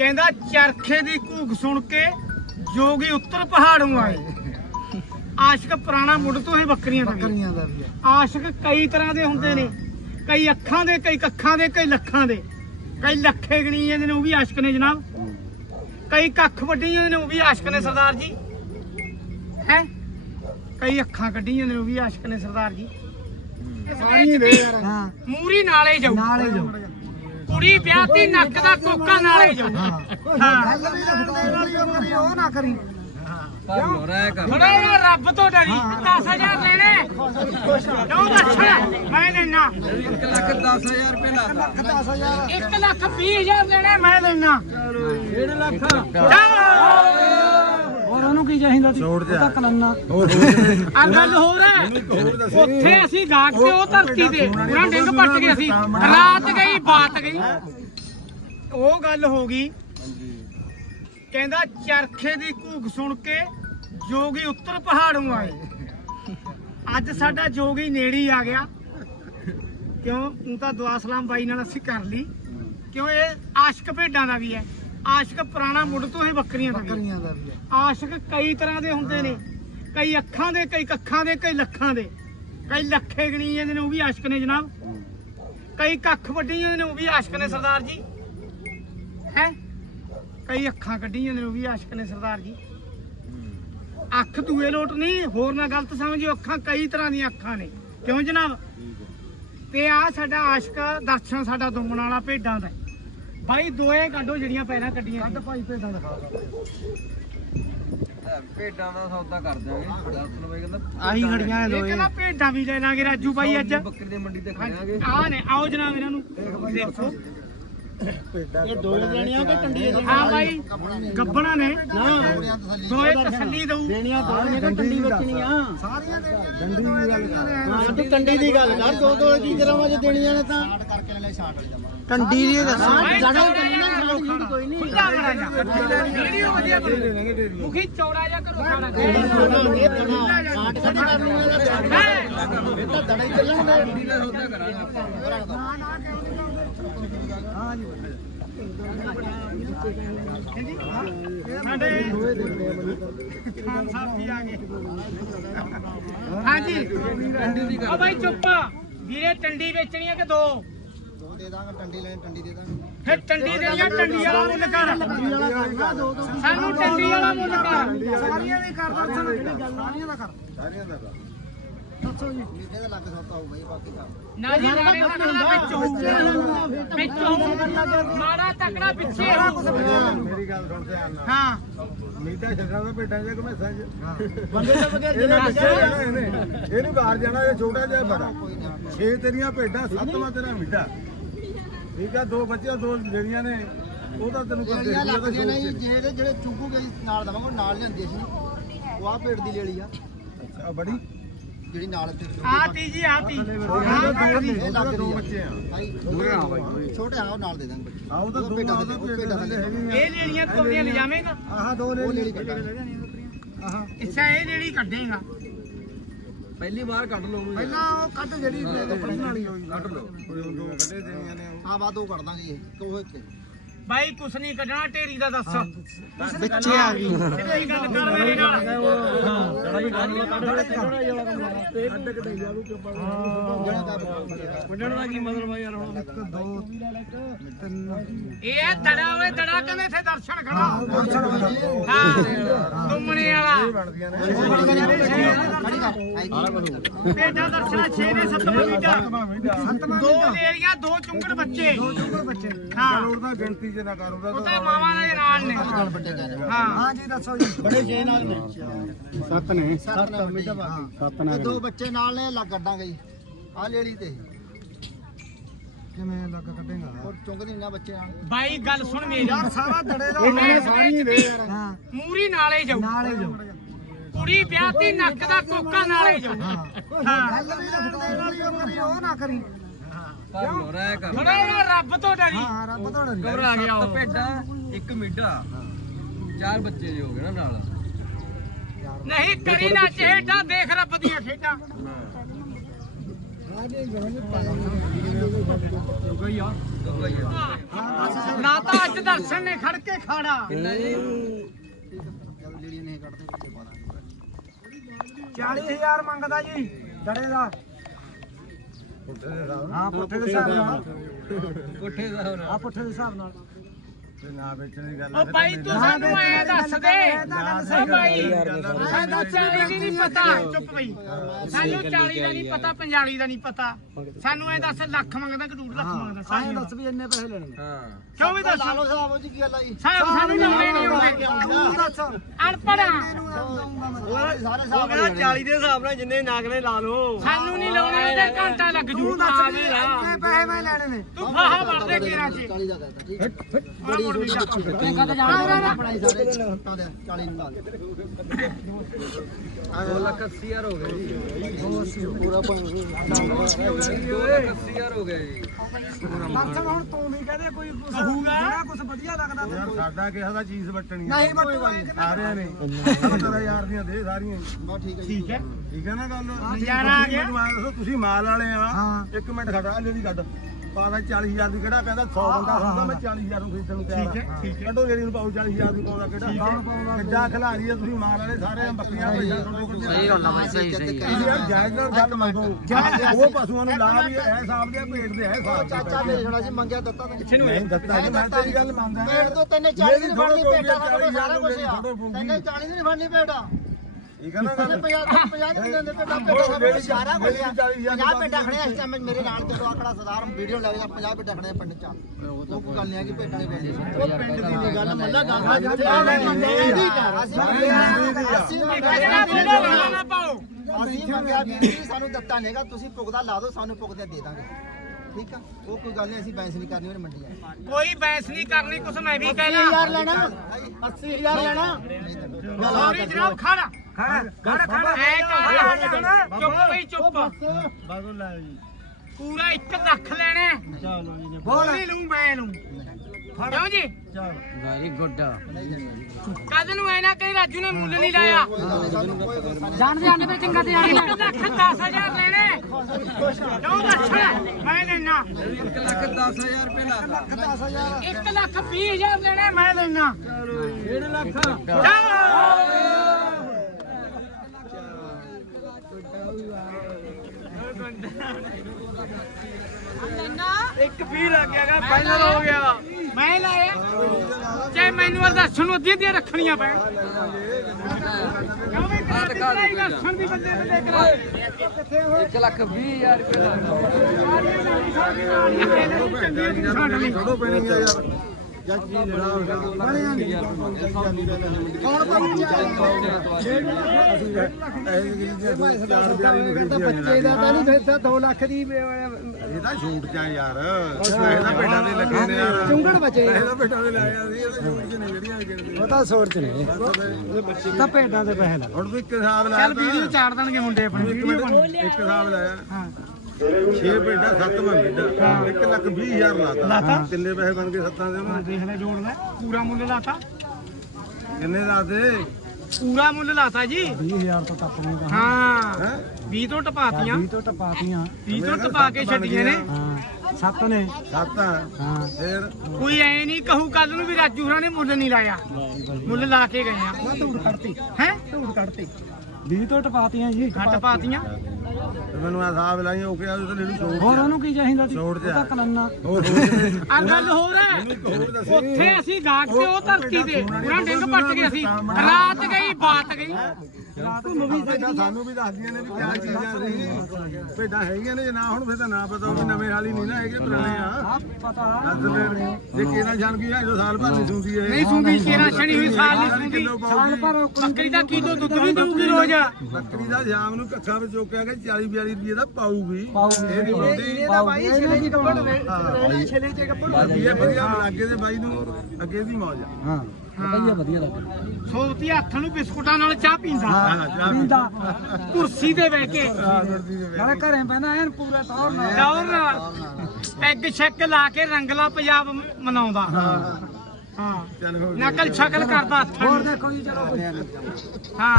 ਕਹਿੰਦਾ ਚਰਖੇ ਦੀ ਘੂਕ ਸੁਣ ਕੇ ਜੋਗੀ ਉੱਤਰ ਪਹਾੜੋਂ ਆਏ। ਆਸ਼ਕ ਪੁਰਾਣਾ ਮੁੱਢ ਤੋਂ ਹੀ ਬੱਕਰੀਆਂ ਦਾ ਵੀ। ਹੈ। ਬੱਕਰੀਆਂ ਦਾ ਵੀ ਹੈ। ਆਸ਼ਕ ਕਈ ਤਰ੍ਹਾਂ ਦੇ ਹੁੰਦੇ ਨੇ। ਕਈ ਅੱਖਾਂ ਦੇ ਕਈ ਕੱਖਾਂ ਦੇ ਕਈ ਲੱਖਾਂ ਦੇ। ਕਈ ਲੱਖੇ ਗਣੀ ਜਾਂਦੇ ਨੇ ਉਹ ਵੀ ਆਸ਼ਕ ਨੇ ਜਨਾਬ। ਕਈ ਕੱਖ ਵੱਢੀ ਜਾਂਦੇ ਨੇ ਉਹ ਵੀ ਆਸ਼ਕ ਨੇ ਸਰਦਾਰ ਜੀ। ਹੈ? ਕਈ ਅੱਖਾਂ ਕੱਢੀ ਜਾਂਦੇ ਨੇ ਉਹ ਵੀ ਆਸ਼ਕ ਨੇ ਸਰਦਾਰ ਜੀ। ਸਾਰੀਆਂ ਦੇ ਯਾਰ। ਹਾਂ ਮੂਰੀ ਨਾਲੇ ਜਾਊ। ਨਾਲੇ ਜਾਓ ਕੁੜੀ ਵਿਆਹਤੀ ਨੱਕ ਦਾ ਕੋਕਾ ਨਾਲੇ ਜਾਊ। ਹਾਂ। ਹਾਂ। ਗੱਲ ਵੀ ਰੱਖਦੇ ਵਾਲੀ ਉਹ ਕਰੀ ਉਹ ਨਾ ਕਰੀ। ਥੋੜਾ ਜਿਹਾ ਰੱਬ ਤੋਂ ਡਰੀ 10000 ਲੈਣੇ। ਕਿਉਂ ਦੱਸਣਾ? ਮੈਂ ਲੈਣਾ। 10000 1 ਲੱਖ 20000 ਲੈਣੇ ਮੈਂ ਲੈਣਾ। 1.5 ਲੱਖ। ਹੋਰ ਉਹਨੂੰ ਕੀ ਚਾਹੀਦਾ ਸੀ? ਉਹ ਤਾਂ ਕਲੰਨਾ। ਆ। ਗੱਲ ਹੋਰ ਹੈ। ਉੱਥੇ ਅਸੀਂ ਗਾਟ ਤੇ ਉਹ ਧਰਤੀ ਤੇ। ਪੂਰਾ ਡਿੰਗ ਪੱਟ ਗਏ ਸੀ ਰਾਤ ਗਈ ਬਾਤ ਗਈ। ਉਹ ਗੱਲ ਹੋ ਗਈ। ਕਹਿੰਦਾ ਚਰਖੇ ਦੀ ਘੂਕ ਸੁਣ ਕੇ ਜੋਗੀ ਉੱਤਰ ਪਹਾੜੋਂ ਆਏ। ਅੱਜ ਸਾਡਾ ਜੋਗੀ ਨੇੜੇ ਆ ਗਿਆ। ਕਿਉਂ? ਉਹ ਤਾਂ ਦੁਆ ਸਲਾਮ ਬਾਈ ਨਾਲ ਅਸੀਂ ਕਰ ਲਈ। ਕਿਉਂ? ਇਹ ਆਸ਼ਕ ਭੇਡਾਂ ਦਾ ਵੀ ਹੈ। ਆਸ਼ਕ ਪੁਰਾਣਾ ਮੁੱਢ ਤੋਂ ਹੀ ਬੱਕਰੀਆਂ ਦਾ ਵੀ ਹੈ ਬੱਕਰੀਆਂ ਦਾ ਵੀ ਹੈ। ਆਸ਼ਕ ਕਈ ਤਰ੍ਹਾਂ ਦੇ ਹੁੰਦੇ ਨੇ। ਕਈ ਅੱਖਾਂ ਦੇ ਕਈ ਕੱਖਾਂ ਦੇ ਕਈ ਲੱਖਾਂ ਦੇ। ਕਈ ਲੱਖੇ ਗਣੀ ਜਾਂਦੇ ਨੇ ਉਹ ਵੀ ਆਸ਼ਕ ਨੇ ਜਨਾਬ। ਕਈ ਕੱਖ ਵੱਢੀ ਜਾਂਦੇ ਨੇ ਉਹ ਵੀ ਆਸ਼ਕ ਨੇ ਸਰਦਾਰ ਜੀ। ਹੈ? ਕਈ ਅੱਖਾਂ ਕੱਢੀ ਜਾਂਦੇ ਨੇ ਉਹ ਵੀ ਆਸ਼ਕ ਨੇ ਸਰਦਾਰ ਜੀ। ਅੱਖ ਦੂਏ ਲੋਟ ਨਹੀਂ ਹੋਰ ਨਾ ਗਲਤ ਸਮਝਿਓ ਅੱਖਾਂ ਕਈ ਤਰ੍ਹਾਂ ਦੀਆਂ ਅੱਖਾਂ ਨੇ। ਕਿਉਂ ਜਨਾਬ? ਤੇ ਆ ਸਾਡਾ ਆਸ਼ਕ ਦਰਸ਼ਨ ਸਾਡਾ ਦੁੰਮਣ ਵਾਲਾ ਭੇਡਾਂ ਦਾ ਹੈ। ਬਾਈ ਦੋਏ ਕੱਢੋ ਜਿਹੜੀਆਂ ਪੈਰਾਂ ਕੱਢੀਆਂ ਕੱਢ ਭਾਈ ਭੇਡਾਂ ਦਿਖਾ ਭੇਡਾਂ ਦਾ ਸੌਦਾ ਕਰ ਦਿਆਂਗੇ। ਦੱਸ ਨੂੰ ਬਈ ਕਹਿੰਦਾ ਆਹੀ ਖੜੀਆਂ ਇਹ ਕਹਿੰਦਾ ਭੇਡਾਂ ਵੀ ਲੈ ਲਾਂਗੇ ਰਾਜੂ ਬਾਈ ਅੱਜ। ਬੱਕਰੀ ਦੀ ਮੰਡੀ ਤੇ ਖੜਾਂਗੇ ਆ ਨੇ ਆਓ ਜਨਾਬ ਇਹਨਾਂ ਨੂੰ। ਦੇਖੋ ਇਹ ਦੋ ਲੈਣੀਆਂ ਕਿ ਟੰਡੀ ਹਾਂ ਬਾਈ ਗੱਬਣਾ ਨੇ। ਦੋਏ ਤਸੱਲੀ ਦਊ। ਦੇਣੀਆਂ ਦੋ ਨੇ ਕਿ ਟੰਡੀ ਵੇਚਣੀਆਂ? ਸਾਰੀਆਂ ਦੇ ਡੰਡੀ ਦੀ ਗੱਲ ਕਰ। ਤੂੰ ਟੰਡੀ ਦੀ ਗੱਲ ਕਰ। ਦੋ ਦੋ ਕੀ ਕਰਾਵਾਂ ਜੇ ਦੇਣੀਆਂ ਨੇ ਤਾਂ। ਕਰਕੇ ਲੈ ਛਾਟ ਵਾਲੀ ਟੰਡੀ ਦੀ ਦੱਸ। ਕੋਈ ਨਹੀਂ। ਖੁੱਲਾ ਬਣਾ ਜਾ। ਵੀਡੀਓ ਵਧੀਆ ਬਣੇ ਮੁਖੀ ਚੌੜਾ ਜਾ ਕਰੋ ਸਾਰਾ ਛਾਟ ਛਾਟ ਕਰਨੀ ਹੈਂ? ਇਹ ਤਾਂ ਦੜੇ ਚੱਲਣਗੇ ਮੰਡੀ ਦਾ ਸੌਦਾ ਕਰਾਂਗੇ ਸਾਡੇ ਖਾਨ ਸਾਹਿਬ ਵੀ ਆ ਗਏ ਹਾਂਜੀ ਟੰਡੀ ਦੀ ਗੱਲ ਬਾਈ ਚੁੱਪ ਵੀਰੇ ਟੰਡੀ ਵੇਚਣੀ ਹੈ ਕਿ ਦੋ? ਦੋ ਦੇ ਦਾਂਗੇ ਟੰਡੀ ਲੈਣ ਟੰਡੀ ਦੇ ਦਾਂਗੇ। ਫਿਰ ਟੰਡੀ ਦੇ ਜਾਂ ਟੰਡੀ ਵਾਲਾ ਮੁੱਲ ਕਰ। ਦੋ ਦੋ ਸਾਨੂੰ ਟੰਡੀ ਵਾਲਾ ਮੁੱਲ ਕਰ। ਸਾਰੀਆਂ ਵੀ ਕਰ ਦੋ ਜਿਹੜੀ ਗੱਲ ਸਾਰੀਆਂ ਦਾ ਕਰ। ਸਾਰੀਆਂ ਦਾ ਕਰ। ਦੱਸੋ ਜੀ। ਇਹਦਾ ਲੱਗ ਸੌਦਾ ਹੋਊਗਾ ਜੀ ਬਾਕੀ ਦਾ। ਨਾ ਜੀ ਨਾਲੇ ਦਾ ਵਿੱਚ ਹੋਊਗਾ ਵਿੱਚ ਹੋਊਗਾ ਮਾੜਾ ਤਕੜਾ ਪਿੱਛੇ ਹੋਊ। ਮੇਰੀ ਗੱਲ ਸੁਣ ਧਿਆਨ ਨਾਲ। ਹਾਂ। ਭੇਡਾਂ ਜੇ ਚ ਬੰਦੇ ਤੋਂ ਬਗੈਰ ਇਹਨੇ ਪਿੱਛੇ ਜਾਣਾ। ਇਹਨੇ। ਇਹਨੂੰ ਬਾਹਰ ਜਾਣਾ ਇਹ ਛੋਟਾ ਜਿਹਾ ਬੜਾ। ਛੇ ਤੇਰੀਆਂ ਭੇਡਾਂ ਸੱਤਵਾਂ ਤੇਰਾ ਮੀਟਾ ਠੀਕ ਆ ਦੋ ਬੱਚੇ ਦੋ ਜਿਹੜੀਆਂ ਨੇ। ਉਹ ਤਾਂ ਤੈਨੂੰ ਕਰ ਜਿਹੜੀਆਂ ਦੇ ਲੱਗਦੀਆਂ ਨੇ ਜੀ, ਜਿਹੜੇ ਜਿਹੜੇ ਚੁੱਕੂਗੇ ਜੀ ਨਾਲ ਦਵਾਂਗੇ ਉਹ ਨਾਲ ਲਿਆਂਦੀ ਅਸੀਂ ਉਹ ਆ ਪੇੜ ਦੀ ਲੇਲੀ ਆ। ਅੱਛਾ ਬੜੀ। ਜਿਹੜੀ ਨਾਲ ਤੇ ਆ ਤੀ ਜੀ ਆ ਤੀ। ਇਹ ਦੋ ਬੱਚੇ ਆ। ਆ ਛੋਟੇ ਆ ਉਹ ਨਾਲ ਦੇ ਦਾਂਗੇ ਬੱਚੇ। ਆਹ ਉਹ ਤਾਂ ਦੋ ਆਹ ਦੇ ਤਾਂ ਹੈਗੀਆਂ ਇਹ ਜਿਹੜੀਆਂ ਤੋਰੀਆਂ ਲਿਜਾਵੇਂਗਾ? ਆਹ ਦੋ ਲੈ ਉਹ ਲੈ ਲਈ ਲਈ ਭੇਡਾਂ ਆਹ। ਇੱਛਾ ਇਹ ਜਿਹੜੀ ਕੱਢੇਗਾ। ਪਹਿਲੀ ਵਾਰ ਕੱਢ ਲਓ ਪਹਿਲਾਂ ਉਹ ਕੱਢ ਜਿਹੜੀ ਕੱਪੜੇ ਵਾਲੀ ਕੱਢ ਲਓ। ਦੋ ਕੱਢੇ ਦੇਣੀਆਂ ਨੇ ਆ ਬਾਅਦ ਉਹ ਕੱਢ ਦਾਂਗੇ ਇਹ ਉਹ ਇੱਥੇ। ਬਾਈ ਕੁਛ ਨਹੀਂ ਕੱਢਣਾ ਢੇਰੀ ਦਾ ਦੱਸ। ਵਿੱਚੇ ਆ ਗਈ। ਸਿੱਧੀ ਗੱਲ ਕਰ ਮੇਰੇ ਨਾਲ ਵੱਢਣ ਦਾ ਕੀ ਮਤਲਬ ਆ ਯਾਰ ਹੁਣ ਇੱਕ ਦੋ ਤਿੰਨ। ਇਹ ਹੈ ਦੜਾ ਓਏ ਦੜਾ ਕਹਿੰਦੇ ਇੱਥੇ ਦਰਸ਼ਨ ਖੜਾ। ਹਾਂ ਤੁਮਣੇ ਵਾਲਾ। ਬਣਦੀਆਂ ਨੇ। ਬੇਟਾ ਦਰਸ਼ਨ 6 ਦੇ 7 ਮੀਟਰ ਦੋ ਲੇਰੀਆਂ ਦੋ ਚੁੰਗੜ ਬੱਚੇ। ਬੱਚੇ। ਹਾਂ। ਉਹਦਾ ਗਿਣਤੀ ਚ ਨਾ ਕਰ ਉਹਦਾ ਉਹ ਤਾਂ ਮਾਵਾਂ ਦੇ ਨਾਲ ਨੇ। ਹਾਂ। ਹਾਂ ਜੀ ਦੱਸੋ ਜੀ। ਬੜੇ ਛੇ ਨਾਲ ਨੇ। ਸੱਤ ਨੇ। ਸੱਤ ਨਾਲ ਵੱਡੇ ਬਾਕੀ ਸੱਤ ਇਹ ਦੋ ਬੱਚੇ ਨਾਲ ਨੇ ਲੱਗ ਕੱਢਾਂਗੇ ਜੀ ਆ ਲੇਲੀ ਤੇ। ਕਿਵੇਂ ਲੱਗ ਕੱਢੇਗਾ? ਹੋਰ ਚੁੰਗਦੀ ਨਾ ਬੱਚੇ ਨਾਲ। ਬਾਈ ਗੱਲ ਸੁਣ ਮੇਰੀ। ਸਾਰਾ ਦੜੇ ਦਾ ਇਹ ਸਾਰੀਆਂ ਦੇ ਯਾਰ। ਹਾਂ। ਮੂਰੀ ਨਾਲੇ ਜਾਊ ਨਾਲੇ ਜਾਓ। ਕੁੜੀ ਵਿਆਹਤੀ ਨੱਕ ਦਾ ਕੋਕਾ ਨਾਲੇ ਜਾਊ ਹਾਂ। ਗੱਲ ਵੀ ਰੱਖਦੇ। ਵਾਲੀ ਉਹ ਕਰੀ ਉਹ ਨਾ ਕਰੀ। ਕਰ ਲੋ ਰਹਿ ਕਰ ਥੋੜਾ ਜਿਹਾ ਰੱਬ ਤੋਂ ਡਰੀ। ਹਾਂ ਰੱਬ ਤੋਂ ਡਰੀ। ਘਬਰਾ ਗਿਆ ਉਹ। ਭੇਡਾਂ ਇੱਕ ਮੀਡਾ। ਚਾਰ ਬੱਚੇ ਜੀ ਹੋ ਗਏ ਨਾ ਨਾਲ। ਨਹੀਂ ਕਰੀ ਨਾ ਚੇਡਾ ਦੇਖ ਰੱਬ ਦੀਆਂ ਖੇਡਾਂ। ਨਾ ਤਾਂ ਅੱਜ ਦਰਸ਼ਨ ਨੇ ਖੜ ਕੇ ਖਾੜਾ ਜਿਹੜੀ ਨਹੀਂ ਕੱਢਦੇ ਵਿੱਚੇ ਪਾ ਦਾਂਗੇ 40000 ਮੰਗਦਾ ਜੀ ਡੜੇ ਦਾ ਹਾਂ ਪੁੱਠੇ ਦੇ ਹਿਸਾਬ ਨਾਲ। ਕੋਠੇ ਦਾ ਆ ਪੁੱਠੇ ਦੇ ਹਿਸਾਬ ਨਾਲ। ਤੇ ਨਾ ਵੇਚਣ ਦੀ ਗੱਲ ਓ ਭਾਈ ਤੂੰ ਸਾਨੂੰ ਐ ਦੱਸ ਦੇ ਓ ਭਾਈ ਸਾਨੂੰ 40 ਦੀ ਨਹੀਂ ਪਤਾ। ਚੁੱਪ ਬਈ। ਸਾਨੂੰ 40 ਦਾ ਨਹੀਂ ਪਤਾ 45 ਦਾ ਨਹੀਂ ਪਤਾ। ਸਾਨੂੰ ਐ ਦੱਸ ਲੱਖ ਮੰਗਦਾ ਕਿ 2 ਲੱਖ ਮੰਗਦਾ ਸਾਨੂੰ ਦੱਸ ਵੀ ਇੰਨੇ ਪੈਸੇ ਲੈਣੇ ਹਾਂ। ਕਿਉਂ ਵੀ ਦੱਸ ਲਾ ਲਓ ਸਾਹਿਬ ਜੀ ਕੀ ਗੱਲ ਆਈ ਸਾਹਿਬ ਸਾਨੂੰ ਨਹੀਂ ਆਉਂਦੇ। ਦੱਸ? ਅਨਪੜਾ ਸਾਰੇ ਸਾਹਿਬ ਨੇ 40 ਦੇ ਹਿਸਾਬ ਨਾਲ ਜਿੰਨੇ ਨਾਗਲੇ ਲਾ ਲਓ। ਸਾਨੂੰ ਨਹੀਂ ਲਾਉਣੇ ਉਹਦੇ ਘੰਟਾ ਲੱਗ ਜੂ। ਆ ਵੀ ਲਾ ਪੈਸੇ ਮੈਂ ਲੈਣੇ ਨੇ। ਤੂੰ ਫਾਹਾ ਵੜਦੇ ਕੇਰਾ ਚ। 40 ਦਾ ਕਹਿੰਦਾ ਠੀਕ। ਹੈ ਬੜੀ ਮੁੜ ਵੀ ਆਪਣਾ ਸਾਰੇ ਹੱਟਾਂ ਦੇ 40 ਨੂੰ ਲਾ ਦੇ। 2 ਲੱਖ 80 ਹਜ਼ਾਰ ਹੋ ਗਏ ਜੀ ਪੂਰਾ ਪਾਣੀ 2 ਲੱਖ 80 ਹਜ਼ਾਰ ਹੋ ਗਏ ਜੀ ਦਰਸ਼ਨ ਹੁਣ ਤੂੰ ਵੀ ਕਹਦੇ ਕੋਈ ਕਹੂਗਾ ਜਿਹੜਾ ਕੁਝ ਵਧੀਆ ਲੱਗਦਾ ਯਾਰ ਸਾਡਾ ਕਿਸੇ ਦਾ ਚੀਜ਼ ਵੱਟਣੀ। ਨਹੀਂ ਸਾਰਿਆਂ ਨੇ 70000 ਦੀਆਂ ਦੇ ਸਾਰੀਆਂ ਹੀ। ਬਸ ਠੀਕ ਹੈ ਜੀ ਠੀਕ ਹੈ ਠੀਕ ਹੈ ਨਾ ਗੱਲ ਨਜ਼ਾਰਾ ਆ ਗਿਆ। ਤੁਸੀਂ ਮਾਲ ਵਾਲੇ ਆ। ਇੱਕ ਮਿੰਟ ਖੜਾ ਲੈ ਦੀ ਕੱਢ ਪਾਦਾ 40000 ਦੀ ਕਿਹੜਾ ਕਹਿੰਦਾ 100 ਬੰਦਾ ਹੁੰਦਾ ਮੈਂ 40000 ਨੂੰ ਖਰੀਦਣ ਨੂੰ ਤਿਆਰ ਠੀਕ ਹੈ, ਠੀਕ ਹੈ। ਕੱਢੋ ਜਿਹੜੀ ਨੂੰ ਪਾਉ 40000 ਦੀ ਪਾਉਂਦਾ ਕਿਹੜਾ। ਕੌਣ ਪਾਉਂਦਾ ਕਿੱਡਾ ਖਿਲਾੜੀ ਆ ਤੁਸੀਂ ਮਾਲ ਵਾਲੇ ਸਾਰੇ ਬੱਕਰੀਆਂ ਭੇਜਾਂ ਤੁਹਾਡੇ ਕੋਲ। ਸਹੀ ਗੱਲ ਹਾਂ ਸਹੀ ਸਹੀ। ਯਾਰ ਜਾਇਜ਼ ਨਾਲ ਗੱਲ ਮੰਗੋ ਉਹ ਪਸ਼ੂਆਂ ਨੂੰ ਲਾ ਵੀ ਇਹ ਹਿਸਾਬ ਦੇ ਭੇਡ ਦੇ ਹੈ ਹਿਸਾਬ ਚਾਚਾ ਮੇਰੇ ਜਣਾ ਸੀ ਮੰਗਿਆ ਦਿੱਤਾ ਤਾਂ ਨਹੀਂ ਦਿੱਤਾ ਜੀ, ਮੈਂ ਤੇਰੀ ਗੱਲ ਮੰਨਦਾ। ਪੇੜ ਤੋਂ ਤੈਨੇ 40 ਨਹੀਂ ਫੜਨੀ ਪੇਟਾ ਸਾਰਾ ਕੁਝ ਆ ਤੈਨੇ 40 ਨਹੀਂ ਫੜਨੀ ਪੇਟਾ ਠੀਕ ਹੈ ਨਾ ਤੈਨੇ ਗੱਲ 50 50 ਨਹੀਂ ਦਿੰਦੇ ਪੇਟਾ ਪੇਟਾ ਸਭ ਕੁਝ ਸਾਰਾ ਕੁਝ ਆ। 50 ਪੇਟਾ ਖੜੇ ਇਸ ਟਾਈਮ ਮੇਰੇ ਨਾਲ ਤੇ ਆਕੜਾ ਸਰਦਾਰ ਵੀਡੀਓ ਲੱਗਦਾ 50 ਪੇਟਾ ਖੜੇ ਪਿੰਡ ਚ। ਉਹ ਕੋਈ ਗੱਲ ਨਹੀਂ ਆ ਕਿ ਪੇਟਾ ਦੇ ਪੈਸੇ ਉਹ ਪਿੰਡ ਦੀ ਨਹੀਂ ਗੱਲ ਮੱਲਾ ਗੱਲ ਅਸੀਂ ਅਸੀਂ ਜਿਹੜਾ ਬੋਲੋ ਰੌਲਾ ਨਾ ਪਾਓ ਅਸੀਂ ਮੰਗਿਆ ਵੀ ਜੀ ਸਾਨੂੰ ਦਿੱਤਾ ਨਹੀਂਗਾ ਤੁਸੀਂ ਪੁਗਦਾ ਲਾ ਦਿਓ ਸਾਨੂੰ ਪੁਗਦਾ ਦੇ ਦਾਂਗੇ। ਠੀਕ ਆ? ਉਹ ਕੋਈ ਗੱਲ ਨਹੀਂ ਅਸੀਂ ਬੈਂਸ ਨਹੀਂ ਕਰਨੀ ਉਹਨੇ ਮੰਡੀ ਆ। ਕੋਈ ਬੈਂਸ ਨਹੀਂ ਕਰਨੀ ਕੁਛ ਮੈਂ ਵੀ ਕਹਿਣਾ 80000 ਲੈਣਾ। 80000 ਲੈਣਾ। ਸੌਰੀ ਜਨਾਬ ਖੜਾ। ਖੜਾ ਖੜਾ ਖੜਾ ਐ ਕਹਣਾ ਚੁੱਪ ਬਈ ਚੁੱਪ। ਬਾਗੋ ਲੈ ਜੀ। ਪੂਰਾ 1 ਲੱਖ ਲੈਣਾ। ਹੈ। ਚਲੋ ਜੀ ਬੋਲ। ਨਹੀਂ ਲੂੰ ਮੈਂ ਲੂੰ ਕਿਉਂ ਜੀ? Very good. ਕਦ ਨੂੰ ਐ ਨਾ ਕਹੀ ਰਾਜੂ ਨੇ ਮੁੱਲ ਨਹੀਂ ਲਾਇਆ। ਜਾਣ ਜਾਣਦੇ ਤੇ ਚੰਗਾ ਤੇ ਜਾਣੀ ਲੱਖ 10000 ਲੈਣੇ ਕਿਉਂ ਦੱਸ? ਮੈਂ ਲੈਣਾ। 1 ਲੱਖ 10000 ਰੁਪਏ ਲਾ 1 ਲੱਖ 20000 ਲੈਣੇ ਮੈਂ ਲੈਣਾ। 1.5 ਲੱਖ। ਇੱਕ ਵੀ ਲੱਗ ਗਿਆਗਾ ਫਾਈਨਲ ਹੋ ਗਿਆ। ਮੈਂ ਲਾਇਆ। ਚਾਹੇ ਮੈਨੂੰ ਅਰਦਾਸਨ ਨੂੰ ਅੱਧੀ ਅੱਧੀਆਂ ਰੱਖਣੀਆਂ ਪੈਣ। ਕਿਉਂ ਵੀ ਕਰਾ ਦਿੱਤੀ ਅਰਦਾਸਨ ਦੀ ਬੰਦੇ ਤੇ ਲੈ। ਕਰਾ 1 ਲੱਖ 20 ਹਜ਼ਾਰ ਰੁਪਏ ਲਾ ਛੱਡ ਲਈ। ਛੋੜੋ ਪੈਣੀ ਆ ਯਾਰ ਬੱਚੇ ਦਾ ਤਾਂ ਨਹੀਂ ਫਿਰ 2 ਲੱਖ ਦੀ ਇਹ ਤਾਂ ਛੂਟ ਚ ਯਾਰ। ਤਾਂ ਭੇਡਾਂ ਦੇ ਲੱਗੇ ਨੇ ਯਾਰ। ਚੁੰਗੜ ਬਚੇ। ਤਾਂ ਭੇਡਾਂ ਦੇ ਲਾਇਆ ਸੀ ਇਹ ਤਾਂ ਛੂਟ ਚ ਨੇ ਜਿਹੜੀਆਂ ਗਿਣਦੇ ਉਹ ਤਾਂ ਸੋਚ ਨੇ। ਤਾਂ ਭੇਡਾਂ ਦੇ ਪੈਸੇ ਹੁਣ ਵੀ ਇੱਕ ਹਿਸਾਬ ਲਾਇਆ ਚੱਲ ਵੀਡੀਓ ਚਾੜ ਦੇਣਗੇ ਮੁੰਡੇ ਆਪਣੇ। ਇੱਕ ਵੀਡੀਓ ਮਿੰਟ ਇੱਕ ਹਿਸਾਬ ਲਾਇਆ ਹਾਂ। 6 ਭੇਡਾਂ 7ਵਾਂ ਭੇਡਾਂ 1 ਲੱਖ 20 ਹਜ਼ਾਰ ਲਾਤਾ। ਕਿੰਨੇ ਪੈਸੇ ਬਣ ਗਏ ਸੱਤਾਂ ਦੇ? ਉਹਨਾਂ ਦੇ? ਦੇਖ ਲੈ ਜੋੜ ਲੈ ਪੂਰਾ ਮੁੱਲ ਲਾਤਾ? ਕਿੰਨੇ ਲਾਤੇ ਪੂਰਾ ਮੁੱਲ ਲਾਤਾ ਜੀ। 20000 ਤੋਂ ਟੱਪ ਨਹੀਂ ਹਾਂ। ਹੈ? 20 ਤੋਂ ਟਪਾਤੀਆਂ। 20 ਤੋਂ ਟਪਾਤੀਆਂ। 20 ਤੋਂ ਟਪਾ ਕੇ ਛੱਡੀਆਂ ਨੇ। ਹਾਂ ਸੱਤ ਨੇ। ਸੱਤ ਹਾਂ। ਫੇਰ? ਕੋਈ ਐ ਨਹੀਂ ਕਹੂ ਕੱਲ ਨੂੰ ਵੀ ਰਾਜੂ ਹਰਾਂ ਨੇ ਮੁੱਲ ਨਹੀਂ ਲਾਇਆ। ਮੁੱਲ ਲਾ ਕੇ ਗਏ ਆ। ਧੂੜ ਕੱਢਤੀ। ਹੈ? ਧੂੜ ਕੱਢਤੀ। 20 ਤੋਂ ਟਪਾਤੀਆਂ ਜੀ। ਘੱਟ ਪਾਤੀਆਂ ਤੇ ਮੈਨੂੰ ਆ ਹਿਸਾਬ ਲਾਈ ਉਹ ਕਿਹਾ ਤੇ ਲੈਣੀ ਛੋੜ ਹੋਰ ਉਹਨੂੰ ਕੀ ਚਾਹੀਦਾ ਸੀ? ਛੋੜ ਤੇ ਆ। ਕਲੰਨਾ ਆ ਗੱਲ ਹੋਰ ਹੈ। ਉੱਥੇ ਅਸੀਂ ਗਾਗ ਤੇ ਉਹ ਧਰਤੀ ਤੇ ਪੂਰਾ ਡਿੰਗ ਪੱਟ ਗਏ ਅਸੀਂ ਰਾਤ ਗਈ ਬਾਤ ਗਈ। ਸਾਨੂੰ ਵੀ ਦੱਸਦੀਆਂ ਨੇ ਵੀ ਕਿਆ ਚੀਜ਼ਾਂ ਸੀ ਭੇਡਾਂ ਹੈਗੀਆਂ ਨੇ ਜੇ ਨਾ ਹੁਣ ਫਿਰ ਤਾਂ ਨਾ ਪਤਾ ਉਹ ਨਵੇਂ ਹਾਲੀ ਨਹੀਂ ਨਾ ਹੈਗੇ ਪੁਰਾਣੇ ਆ। ਪਤਾ। ਜੇ ਕਿਹਨਾਂ ਜਾਣ ਗਈ ਹੈ ਜੋ ਸਾਲ ਭਰ ਨਹੀਂ ਇਹ। ਨਹੀਂ ਹੋਈ ਸਾਲ ਨਹੀਂ ਬੱਕਰੀ ਦਾ ਕੀ ਦੋ ਦੁੱਧ ਵੀ ਦਊਗੀ ਰੋਜ਼? ਬੱਕਰੀ ਦਾ ਸ਼ਾਮ ਨੂੰ ਕੱਖਾਂ ਵਿੱਚ ਚੋਕਿਆ ਕੇ 40 42 ਰੁਪਏ ਦਾ ਪਾਊਗੀ। ਪਾਊਗੀ। ਇਹ ਨਹੀਂ ਹੁੰਦੀ ਇਹਦਾ ਬਾਈ ਛੇਲੇ ਜੀ ਕੱਪੜ ਰਹਿਣਾ ਛੇਲੇ ਚ ਕੱਪੜ ਰੁਪਏ ਵਧੀਆ ਲੱਗੇ ਦੇ ਬਾਈ ਨੂੰ ਅੱਗੇ ਦੀ ਮੌਜ ਆ। ਹਾਂ। ਵਧੀਆ ਵਧੀਆ ਲੱਗਦਾ। ਸੋਤੀ ਹੱਥ ਨੂੰ ਬਿਸਕੁਟਾਂ ਨਾਲ ਚਾਹ ਪੀਂਦਾ। ਹਾਂ ਚਾਹ ਪੀ। ਪੀਂਦਾ। ਕੁਰਸੀ ਤੇ ਬਹਿ ਕੇ। ਆਹ ਗੁਰਦੀ ਦੇ ਵਿੱਚ। ਨਾਲੇ ਘਰੇ ਪੈਂਦਾ ਐਨ ਪੂਰਾ ਤੌਰ ਨਾਲ। ਟੌਰ ਨਾਲ। ਪੈਗ ਛੱਕ ਲਾ ਕੇ ਰੰਗਲਾ ਪੰਜਾਬ ਮਨਾਉਂਦਾ। ਹਾਂ। ਚੱਲ ਹੋ ਨਕਲ ਛਕਲ ਕਰਦਾ ਹੱਥਾਂ ਹੋਰ ਨੂੰ। ਦੇਖੋ ਜੀ ਚਲੋ ਹਾਂ।